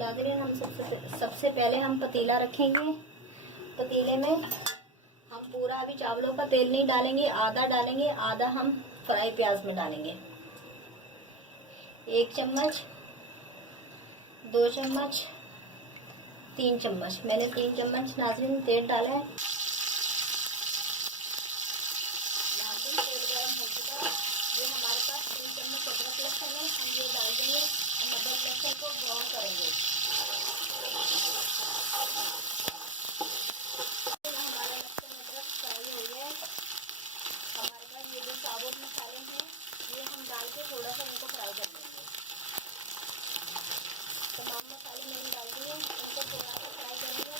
नाज़रीन, हम सबसे पहले हम पतीला रखेंगे। पतीले में हम पूरा अभी चावलों का तेल नहीं डालेंगे, आधा डालेंगे, आधा हम फ्राई प्याज में डालेंगे। 1 चम्मच, 2 चम्मच, 3 चम्मच। मैंने 3 चम्मच नाज़रीन तेल डाला है। नाज़रीन, तेल गर्म हो चुका है। ये हमारे पास 3 चम्मच अदरक लहसुन है, हम ये डाल देंगे और अदरक लहसुन को ब्राउन करेंगे। हमारा लहसुन अदरक फ्राई हो गया है। हमारे पास ये जो साबुत मसाले हैं ये हम डाल के थोड़ा सा इनको फ्राई कर देंगे। तमाम मसाले मैंने डाल दिए, इनको थोड़ा सा फ्राई करेंगे।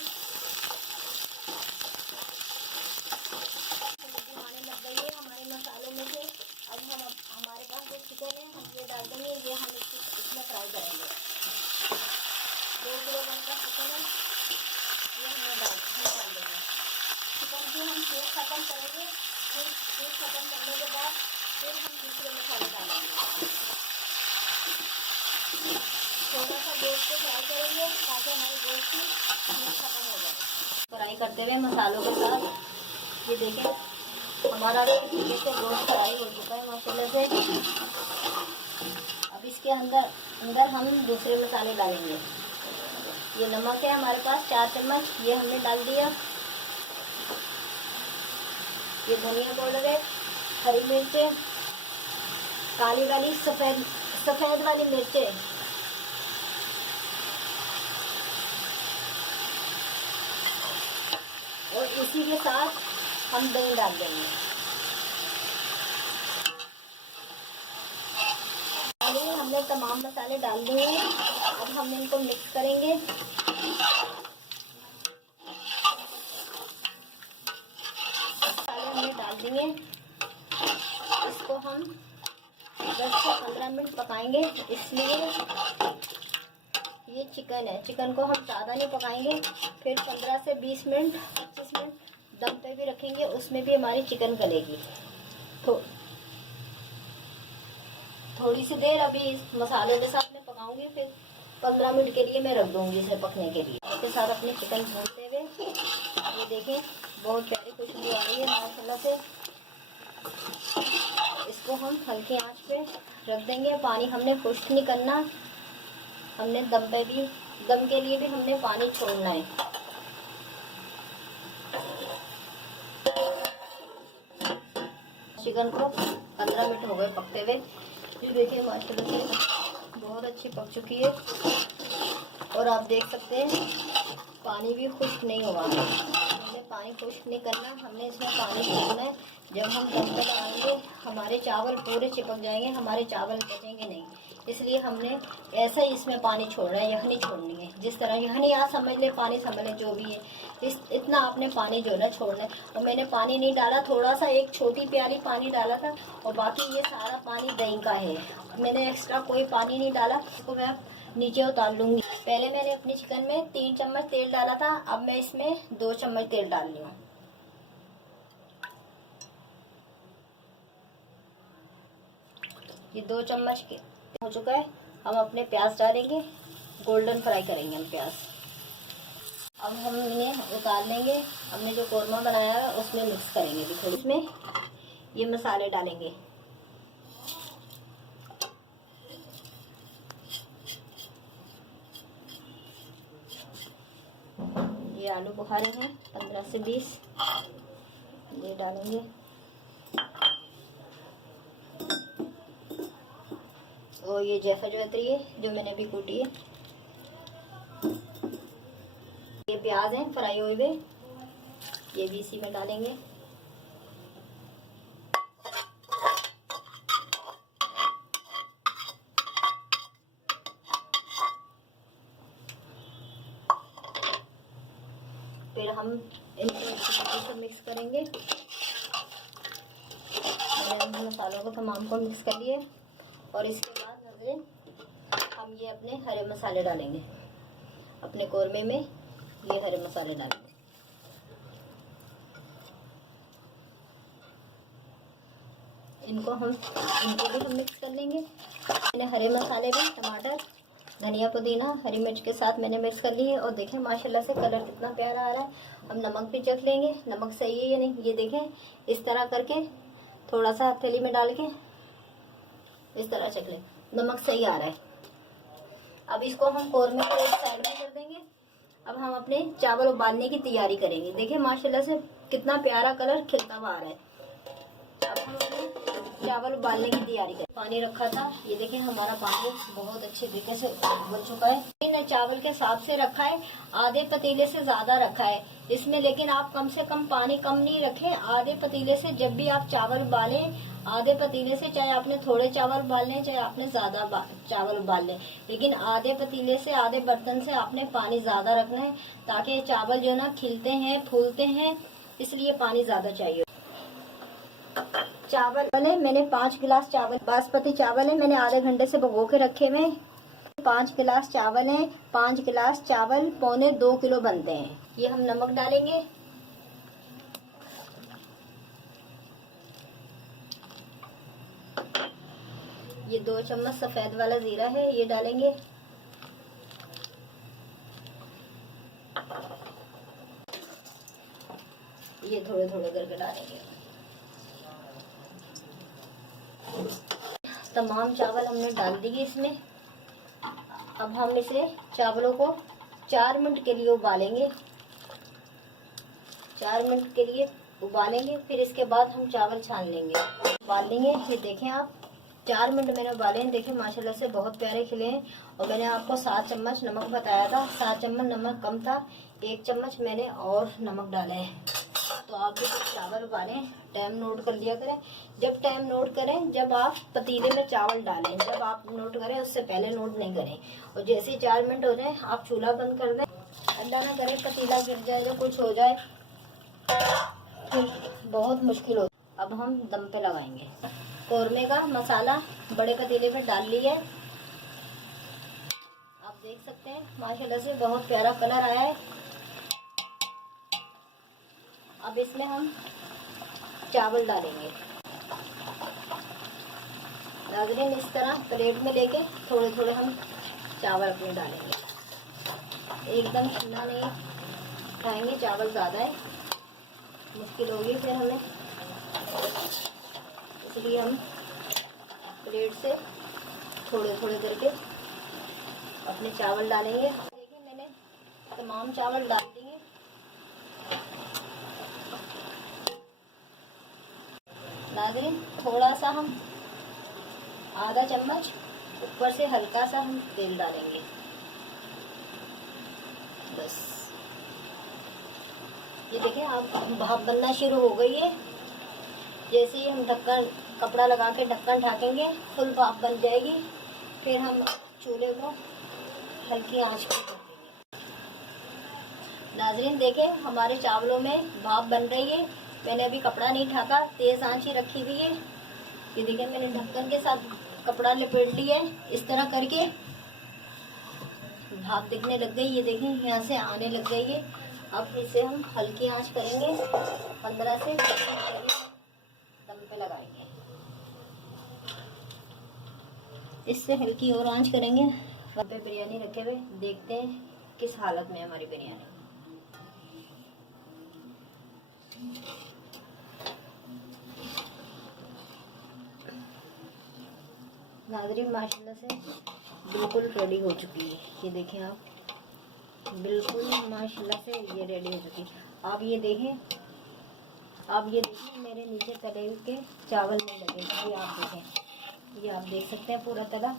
खुशबू आने लग गई है हमारे मसालों में से। अब हमारे पास जो चिकन है हम ये डाल देंगे, ये हम इसमें फ्राई करेंगे। 2 किलो का चिकन है, ये हमें डाल देंगे। चिकन की हम सेक ख़त्म करेंगे, फिर सेक ख़त्म करने के बाद फिर हम दूसरे मसाले डालेंगे। थोड़ा सा गोश्त को फ्राई करेंगे ताकि हमारे गोश्त की हीट ख़त्म हो जाए। फ्राई करते हुए मसालों के साथ ये देखें हमारा जैसे गोश्त फ्राई हो चुका है मसाले से। अब इसके अंदर हम दूसरे मसाले डालेंगे। ये नमक है हमारे पास 4 चम्मच, ये हमने डाल दिया। ये धनिया पाउडर है, हरी मिर्चें, काली वाली सफ़ेद वाली मिर्चें, और इसी के साथ हम दही डाल देंगे। हमने तमाम मसाले डाल दिए हैं। अब हम इनको मिक्स करेंगे। मसाले हमने डाल दिए, इसको हम 10 से 15 मिनट पकाएंगे। इसलिए ये चिकन है, चिकन को हम ज़्यादा नहीं पकाएंगे। फिर 15 से 20 मिनट 25 मिनट दम पे भी रखेंगे, उसमें भी हमारी चिकन गलेगी। तो थोड़ी सी देर अभी इस मसाले के साथ में पकाऊंगी, फिर 15 मिनट के लिए मैं रख दूंगी इसे पकने के लिए। इसके साथ अपनी चिकन भूनते हुए ये देखें बहुत प्यारी खुशबू आ रही है माशाल्लाह से। इसको हम हल्की आंच पे रख देंगे। पानी हमने खुश्क नहीं करना, हमने दम के लिए भी हमने पानी छोड़ना है। चिकन को 15 मिनट हो गए पकते हुए। ये देखिए माशाल्लाह से बहुत अच्छी पक चुकी है। और आप देख सकते हैं पानी भी खुश्क नहीं हुआ है। हमने पानी खुश्क नहीं करना, हमने इसमें पानी छोड़ना है। जब हम दम पे लगाएंगे हमारे चावल पूरे चिपक जाएंगे, हमारे चावल बचेंगे नहीं। इसलिए हमने ऐसा ही इसमें पानी छोड़ना है, यखनी छोड़नी है। जिस तरह यखनी आप समझ ले, पानी समझ ले, जो भी है इतना आपने पानी जो है ना छोड़ना है। और मैंने पानी नहीं डाला, थोड़ा सा एक छोटी प्याली पानी डाला था, और बाकी ये सारा पानी दही का है। मैंने एक्स्ट्रा कोई पानी नहीं डाला। इसको मैं नीचे उतार लूँगी। पहले मैंने अपनी चिकन में 3 चम्मच तेल डाला था, अब मैं इसमें 2 चम्मच तेल डाल रही हूँ। ये 2 चम्मच हो चुका है। हम अपने प्याज डालेंगे, गोल्डन फ्राई करेंगे हम प्याज। अब हम इन्हें उतार लेंगे। हमने जो कोरमा बनाया है उसमें मिक्स करेंगे भी थोड़ी। इसमें ये मसाले डालेंगे। ये आलू बुखारे हैं 15 से 20, ये डालेंगे। और ये जायफल है जो मैंने भी कूटी है। ये प्याज हैं फ्राई हुए हुए, ये भी इसी में डालेंगे। फिर हम इनको मिक्स करेंगे। मैंने मसालों को तमाम को मिक्स कर लिए। और इसके बाद नाज़रीन हम ये अपने हरे मसाले डालेंगे। अपने कोरमे में ये हरे मसाले डालेंगे। इनको भी हम मिक्स कर लेंगे। मैंने हरे मसाले भी, टमाटर धनिया पुदीना हरी मिर्च के साथ मैंने मिक्स कर ली है। और देखें माशाल्लाह से कलर कितना प्यारा आ रहा है। अब नमक भी चख लेंगे, नमक सही है या नहीं। ये देखें इस तरह करके थोड़ा सा हथेली में डाल के इस तरह चख लें, नमक सही आ रहा है। अब इसको हम कौरमे को एक साइड में कर देंगे। अब हम अपने चावल उबालने की तैयारी करेंगे। देखिए माशाल्लाह से कितना प्यारा कलर खिलता हुआ आ रहा है। अब हम अपने चावल उबालने की तैयारी करें। पानी रखा था, ये देखें हमारा पानी बहुत अच्छे तरीके से उबल चुका है। मैंने चावल के हिसाब से रखा है, आधे पतीले से ज्यादा रखा है इसमें। लेकिन आप कम से कम पानी कम नहीं रखें। आधे पतीले से जब भी आप चावल उबालें, आधे पतीले से, चाहे आपने थोड़े चावल उबाल लें चाहे आपने ज्यादा चावल उबाल लें, लेकिन आधे पतीले से, आधे बर्तन से आपने पानी ज्यादा रखना है, ताकि चावल जो ना खिलते हैं, फूलते हैं, इसलिए पानी ज्यादा चाहिए। चावल मैंने 5 गिलास चावल, बासमती चावल है, मैंने आधे घंटे से भिगो के रखे हुए। 5 गिलास चावल है, 5 गिलास चावल 1.25 किलो बनते हैं। ये हम नमक डालेंगे, ये 2 चम्मच सफेद वाला जीरा है, ये डालेंगे। ये थोड़े थोड़े करके डालेंगे। तमाम चावल हमने डाल दिए इसमें। अब हम इसे चावलों को 4 मिनट के लिए उबालेंगे। 4 मिनट के लिए उबालेंगे, फिर इसके बाद हम चावल छान लेंगे, उबाल लेंगे। ये देखें आप 4 मिनट मैंने उबाले हैं। देखें माशाल्लाह से बहुत प्यारे खिले हैं। और मैंने आपको 7 चम्मच नमक बताया था, 7 चम्मच नमक कम था, 1 चम्मच मैंने और नमक डाला है। तो आप भी चावल उबालें, टाइम नोट कर लिया करें। जब टाइम नोट करें जब आप पतीले में चावल डालें, जब आप नोट करें उससे पहले नोट नहीं करें। और जैसे ही 4 मिनट हो जाए आप चूल्हा बंद कर दें। अल्लाह ना करे पतीला गिर जाए या कुछ हो जाए, फिर बहुत मुश्किल हो। अब हम दम पे लगाएंगे। कौरमे का मसाला बड़े पतीले में डाल लिया है। आप देख सकते हैं माशाल्लाह से बहुत प्यारा कलर आया है। अब इसमें हम चावल डालेंगे। नाज़रीन इस तरह प्लेट में लेके थोड़े थोड़े हम चावल अपने डालेंगे। एकदम ठंडा नहीं खाएंगे, चावल ज़्यादा है, मुश्किल होगी फिर हमें, इसलिए हम प्लेट से थोड़े थोड़े करके अपने चावल डालेंगे। देखिए मैंने तमाम चावल डाल दिए। नाज़रीन थोड़ा सा हम आधा चम्मच ऊपर से हल्का सा हम तेल डालेंगे, बस। ये देखें आप भाप बनना शुरू हो गई है। जैसे ही हम ढक्कन कपड़ा लगा के ढक्कन ढकेंगे फुल भाप बन जाएगी। फिर हम चूल्हे को हल्की आंच पर कर देंगे। नाज़रीन देखें हमारे चावलों में भाप बन रही है। मैंने अभी कपड़ा नहीं ढका, तेज आंच ही रखी हुई है। ये देखिए मैंने ढक्कन के साथ कपड़ा लपेट लिया है। इस तरह करके भाप दिखने लग गई, ये देखें यहाँ से आने लग गई है। अब इसे हम हल्की आंच करेंगे, 15 से 20 मिनट दम पे लगाएंगे। इससे हल्की और आंच करेंगे। वहाँ पे बिरयानी रखे हुए, देखते हैं किस हालत में हमारी बिरयानी। नाज़रीन माशाल्लाह से बिल्कुल रेडी हो चुकी है। ये देखें आप, बिल्कुल माशाल्लाह से ये रेडी हो चुकी है। आप ये देखें, मेरे नीचे तले के चावल नहीं लगे। ये आप देखें, ये आप देख सकते हैं पूरा तला।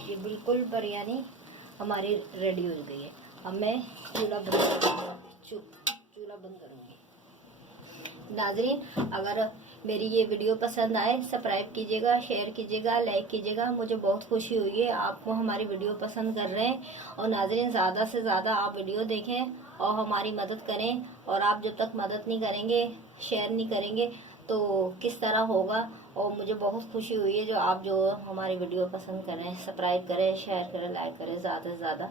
ये बिल्कुल बिरयानी हमारी रेडी हो गई है। अब मैं चूल्हा बंद करूँगी। नाज़रीन अगर मेरी ये वीडियो पसंद आए सब्सक्राइब कीजिएगा, शेयर कीजिएगा, लाइक कीजिएगा। मुझे बहुत खुशी हुई है आपको हमारी वीडियो पसंद कर रहे हैं। और नाज़रीन ज़्यादा से ज़्यादा आप वीडियो देखें और हमारी मदद करें। और आप जब तक मदद नहीं करेंगे, शेयर नहीं करेंगे तो किस तरह होगा। और मुझे बहुत खुशी हुई है जो आप जो हमारी वीडियो पसंद करें, सब्सक्राइब करें, शेयर करें, लाइक करें ज़्यादा से ज़्यादा।